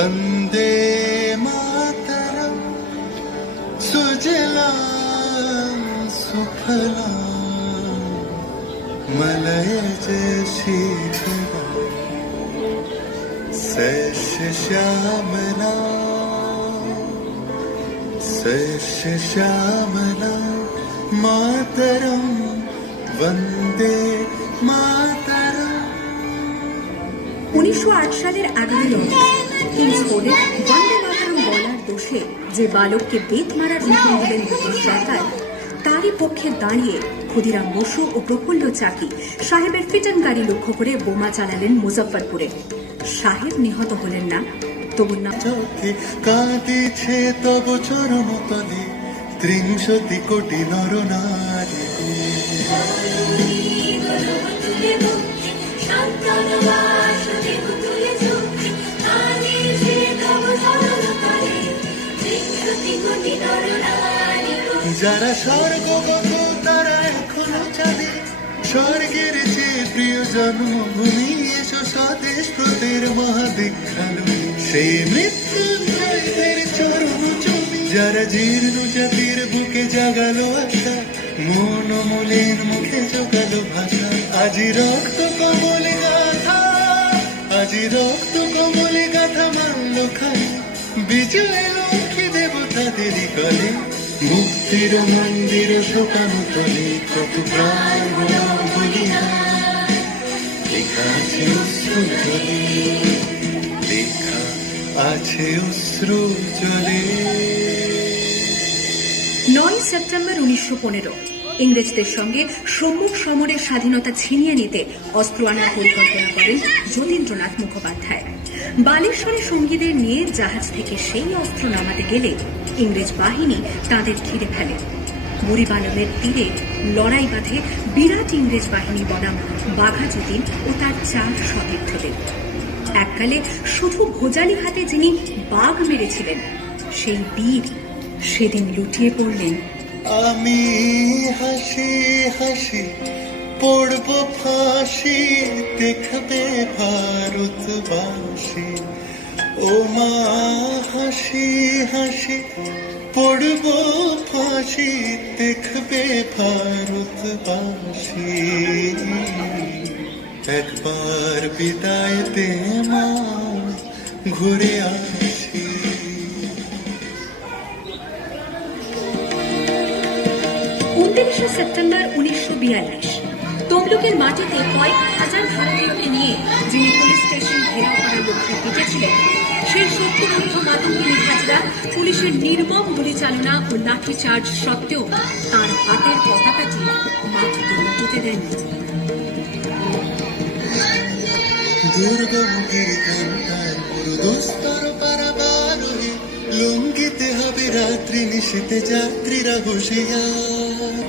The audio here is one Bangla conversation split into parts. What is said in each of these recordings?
वंदे मातरम सुजलां सुफलां मलयज शीतलां शस्य श्यामलां मातरम वंदे मातरम। 1908 সালের 11 অগস্ট কিংসফোর্ডে বন্দে মাতরম বলার দোষে যে বালককে বেত মারার হুকুম দিলেন ব্রিটিশ সরকার, তারই পক্ষে দাঁড়িয়ে ক্ষুদিরাম বসু ও প্রফুল্ল চাকি সাহেবের ফিটন গাড়ি লক্ষ্য করে বোমা চালালেন মুজফ্ফরপুরে। সাহেব নিহত হলেন না, তবু না কাঁদিছে তব চরণ তলে 30 কোটি নরনারী। যারা স্বর্গগত তারা এখনো জানে স্বর্গের চেয়ে প্রিয় জন্মভূমি, এসো স্বদেশ প্রতের মহাদীক্ষালু সেই মৃত্যুঞ্জয়দের চরম জমি। যারা জীর্ণ জাতির বুকে জাগালো আশা, মন মলিন মুখে জোগালো ভাষা। আজি রক্ত কমলে গাথা, আজি রক্ত কমলে গাথা মানল খালি বিজয় লক্ষ্মী দেবতাদেরই কলে। মুক্তির মন্দির শোকানো তলে কত প্রাণ বলিয়া লেখা আছে অশ্রু জলে, লেখা আছে অশ্রু জলে। 9 সেপ্টেম্বর 1915 ইংরেজদের সঙ্গে সম্মুখ সমরের স্বাধীনতা ছিনিয়ে নিতে অস্ত্র আনার পরিকল্পনা করেন যতীন্দ্রনাথ মুখোপাধ্যায়। বালেশ্বরে সঙ্গীদের নিয়ে জাহাজ থেকে সেই অস্ত্র নামাতে গেলে ইংরেজ বাহিনী তাদের ঘিরে ফেলে। বুড়িবালবের তীরে লড়াই বাঁধে বিরাট ইংরেজ বাহিনী বনাম বাঘা যতীন ও তার 4 সতীর্থদের। এককালে শুধু ভোজালি হাতে যিনি বাঘ মেরেছিলেন, সেই বীর সেদিন লুটিয়ে পড়লেন। আমি হাসি হাসি পড়ব ফাঁসি, দেখবে ভারতবাসী। ও মা হাসি হাসি পড়ব ফাঁসি, দেখবে ভারতবাসী। একবার বিদায় দে মা, ঘুরে আসি। 29 সেপ্টেম্বর 1942 তমলুকের মাটিতে কয়েক হাজার ভারতীয়কে নিয়ে যিনি পুলিশ স্টেশন ঘেরাও করার লক্ষ্যে পিটেছিলেন, সেই সত্যবদ্ধ মাতঙ্গিনী হাজরা পুলিশের নির্মম গুলিচালনা ও লাঠিচার্জ সত্ত্বেও তার হাতের পতাকাটি মাটিতে উঠতে দেন। দুর্গম গিরিকান্তার দুস্তর পারাবারোহী, লঙ্ঘিতে হবে রাত্রি নিশীতে যাত্রীরা হুঁশিয়ার।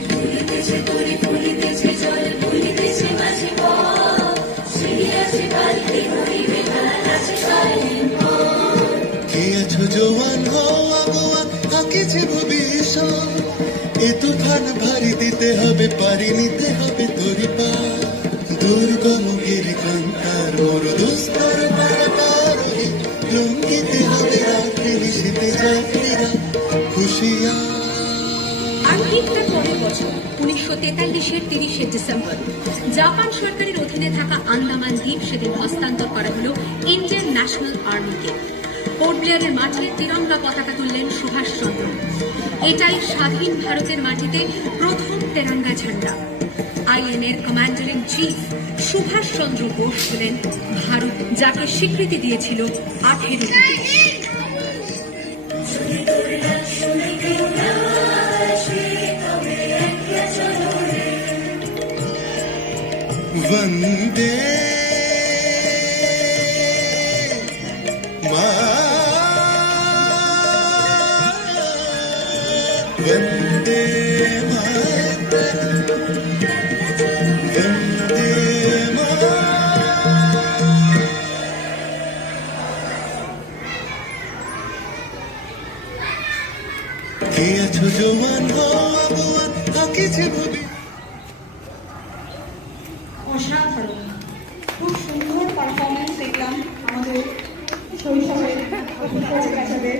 খেয়েছো জোয়ান হওয়া গোয়া আঁকেছে ভবিষ্যৎ, এ তুফান ভারী দিতে হবে, পারি নিতে হবে তোরি পা। দুর্গম গিরিকান্তার দুস্তর পারাবারোহী, লঙ্ঘিতে হবে রাত্রি নিশীতে যাত্রীরা হুঁশিয়ার। আর ঠিক তার পরের বছর 1943-এর 30 ডিসেম্বর জাপান সরকারের অধীনে থাকা আন্দামান দ্বীপ সেদিন হস্তান্তর করা হল ইন্ডিয়ান ন্যাশনাল আর্মিকে। পোর্ট ব্লেয়ারের মাঠে তিরঙ্গা পতাকা তুললেন সুভাষচন্দ্র। এটাই স্বাধীন ভারতের মাটিতে প্রথম তেরঙ্গা ঝান্ডা। আইএনএর commander in chief Subhas Chandra Bose হলেন ভারত, যাকে স্বীকৃতি দিয়েছিল 18 দেশ। वंदे वंदे वंदे কে আছো জওয়ান হওয়া গোয়া আঁকেছে ভবি। অসাধারণ, খুব সুন্দর পারফরমেন্স দেখলাম আমাদের শৈশবের বাচ্চাদের